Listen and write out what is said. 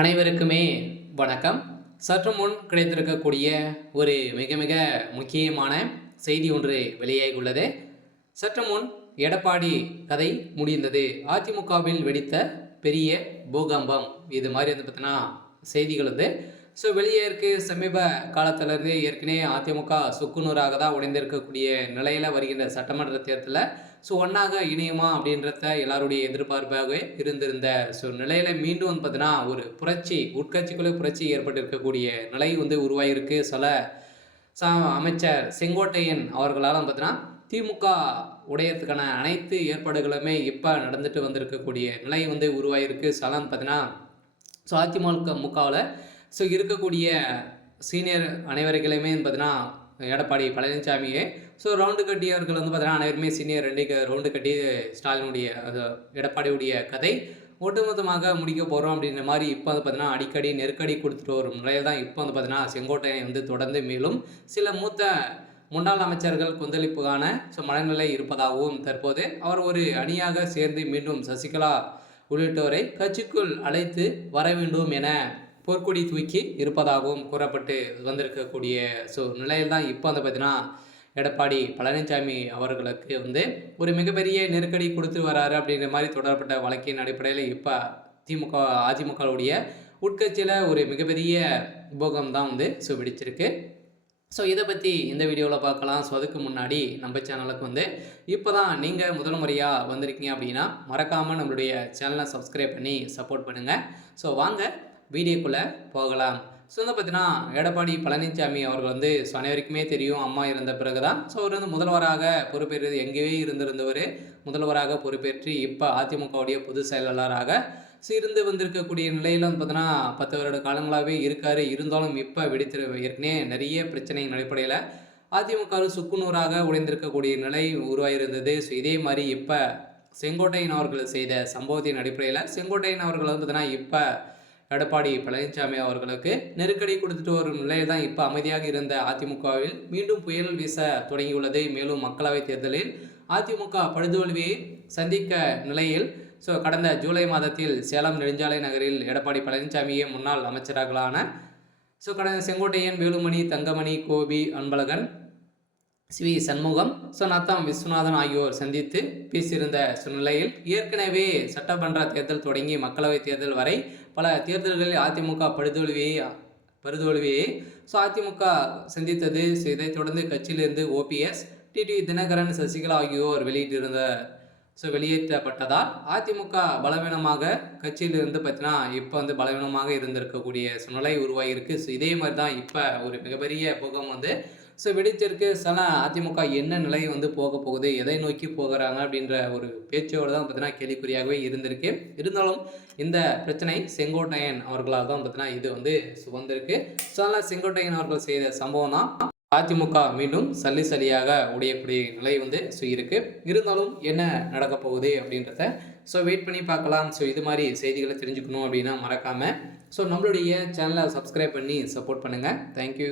அனைவருக்குமே வணக்கம். சற்று முன் கிடைத்திருக்கக்கூடிய ஒரு மிக மிக முக்கியமான செய்தி ஒன்று வெளியாகியுள்ளது. சற்று முன் எடப்பாடி கதை முடிந்தது, அதிமுகவில் வெடித்த பெரிய பூகம்பம், இது மாதிரி வந்து பார்த்தீங்கன்னா செய்திகள் வந்து வெளியே இருக்கு. சமீப காலத்திலிருந்து ஏற்கனவே அதிமுக சுக்குநூறாக தான் உடைந்திருக்கக்கூடிய நிலையில் வருகின்ற சட்டமன்ற தேர்தலில் ஒன்றாக இணையுமா அப்படின்றத எல்லாருடைய எதிர்பார்ப்பாகவே இருந்திருந்த நிலையில் மீண்டும் வந்து பார்த்தீங்கன்னா ஒரு புரட்சி, உட்கட்சிக்குள்ளே புரட்சி ஏற்பட்டிருக்கக்கூடிய நிலை வந்து உருவாகிருக்கு. அமைச்சர் செங்கோட்டையன் அவர்களால் பார்த்தீங்கன்னா திமுக உடையத்துக்கான அனைத்து ஏற்பாடுகளுமே இப்போ நடந்துட்டு வந்திருக்கக்கூடிய நிலை வந்து உருவாகிருக்கு. பார்த்தீங்கன்னா அதிமுகவில் இருக்கக்கூடிய சீனியர் அனைவர்களுமே பார்த்தீங்கன்னா எடப்பாடி பழனிசாமியே ரவுண்டு கட்டியவர்கள் வந்து பார்த்தீங்கன்னா அனைவருமே சீனியர் 2 ரவுண்டு கட்டி ஸ்டாலினுடைய எடப்பாடியுடைய கதை ஒட்டுமொத்தமாக முடிக்க போகிறோம் அப்படின்ற மாதிரி இப்போ வந்து பார்த்தீங்கன்னா அடிக்கடி நெருக்கடி கொடுத்துட்டு வரும் நிலையில் தான் இப்போ வந்து பார்த்தீங்கன்னா செங்கோட்டையன் வந்து தொடர்ந்து மேலும் சில மூத்த முன்னாள் அமைச்சர்கள் கொந்தளிப்புக்கான மனநிலை இருப்பதாகவும் தற்போது அவர் ஒரு அணியாக சேர்ந்து மீண்டும் சசிகலா உள்ளிட்டோரை கட்சிக்குள் அழைத்து வர வேண்டும் என போர்க்கொடி தூக்கி இருப்பதாகவும் கூறப்பட்டு வந்திருக்கக்கூடிய நிலையில் தான் இப்போ வந்து பார்த்தீங்கன்னா எடப்பாடி பழனிசாமி அவர்களுக்கு வந்து ஒரு மிகப்பெரிய நெருக்கடி கொடுத்து வராரு அப்படிங்கிற மாதிரி தொடரப்பட்ட வழக்கின் அடிப்படையில் இப்போ அதிமுகவுடைய உட்கட்சியில் ஒரு மிகப்பெரிய போகம் தான் வந்து வெடிச்சிருக்கு. இதை பற்றி இந்த வீடியோவில் பார்க்கலாம். அதுக்கு முன்னாடி நம்ம சேனலுக்கு வந்து இப்போ தான் நீங்கள் முதல் முறையாக வந்திருக்கீங்க அப்படின்னா மறக்காமல் நம்மளுடைய சேனலை சப்ஸ்கிரைப் பண்ணி சப்போர்ட் பண்ணுங்கள். வாங்க வீடியோக்குள்ளே போகலாம். வந்து பார்த்தீங்கன்னா எடப்பாடி பழனிசாமி அவர்கள் வந்து அனைவருக்குமே தெரியும், அம்மா இருந்த பிறகு தான் அவர் வந்து முதல்வராக பொறுப்பேற்றது. எங்கேயே இருந்திருந்தவர் முதல்வராக பொறுப்பேற்று இப்போ அதிமுகவுடைய பொதுச் செயலாளராக இருந்து வந்திருக்கக்கூடிய நிலையில் வந்து பார்த்தீங்கன்னா 10 வருட காலங்களாகவே இருக்கார். இருந்தாலும் இப்போ ஏற்கனவே நிறைய பிரச்சனையின் அடிப்படையில் அதிமுக சுக்குநூறாக உடைந்திருக்கக்கூடிய நிலை உருவாகியிருந்தது. இதே மாதிரி இப்போ செங்கோட்டையன் அவர்கள் செய்த சம்பவத்தின் அடிப்படையில் செங்கோட்டையன் அவர்கள் வந்து பார்த்தீங்கன்னா இப்போ எடப்பாடி பழனிசாமி அவர்களுக்கு நெருக்கடி கொடுத்துட்டு வரும் நிலையில் தான் இப்போ அமைதியாக இருந்த அதிமுகவில் மீண்டும் புயல் வீச தொடங்கியுள்ளது. மேலும் மக்களவைத் தேர்தலில் அதிமுக படுதோல்வியை சந்திக்க நிலையில் கடந்த ஜூலை மாதத்தில் சேலம் நெடுஞ்சாலை நகரில் எடப்பாடி பழனிசாமியே முன்னாள் அமைச்சர்களான கடந்த செங்கோட்டையன், வேலுமணி, தங்கமணி, கோபி அன்பழகன், வி சண்முகம், நத்தம் விஸ்வநாதன் ஆகியோர் சந்தித்து பேசியிருந்த நிலையில் ஏற்கனவே சட்டமன்ற தேர்தல் தொடங்கி மக்களவை தேர்தல் வரை பல தேர்தல்களில் அதிமுக படுதோல்வியை அதிமுக சந்தித்தது. இதைத் தொடர்ந்து கட்சியிலிருந்து ஓபிஎஸ், டிடி தினகரன், சசிகலா ஆகியோர் வெளியேற்றப்பட்டதால் அதிமுக பலவீனமாக கட்சியிலிருந்து பார்த்தீங்கன்னா இப்போ வந்து பலவீனமாக இருந்திருக்கக்கூடிய சூழ்நிலை உருவாகியிருக்கு. இதே மாதிரி தான் இப்போ ஒரு மிகப்பெரிய போகம் வந்து வெடிச்சிருக்கு. அதிமுக என்ன நிலை வந்து போக போகுது, எதை நோக்கி போகிறாங்க அப்படின்ற ஒரு பேச்சோடு தான் பார்த்தீங்கன்னா கேள்விக்குறியாகவே இருந்திருக்கு. இருந்தாலும் இந்த பிரச்சனை செங்கோட்டையன் அவர்களால் தான் பார்த்தீங்கன்னா இது வந்து வந்திருக்கு. செங்கோட்டையன் அவர்கள் செய்த சம்பவம் தான் அதிமுக மீண்டும் சல்லியாக உடையக்கூடிய நிலை வந்து இருக்கு. இருந்தாலும் என்ன நடக்க போகுது அப்படின்றத வெயிட் பண்ணி பார்க்கலாம். இது மாதிரி செய்திகளை தெரிஞ்சுக்கணும் அப்படின்னா மறக்காமல் நம்மளுடைய சேனலை சப்ஸ்கிரைப் பண்ணி சப்போர்ட் பண்ணுங்கள். தேங்க்யூ.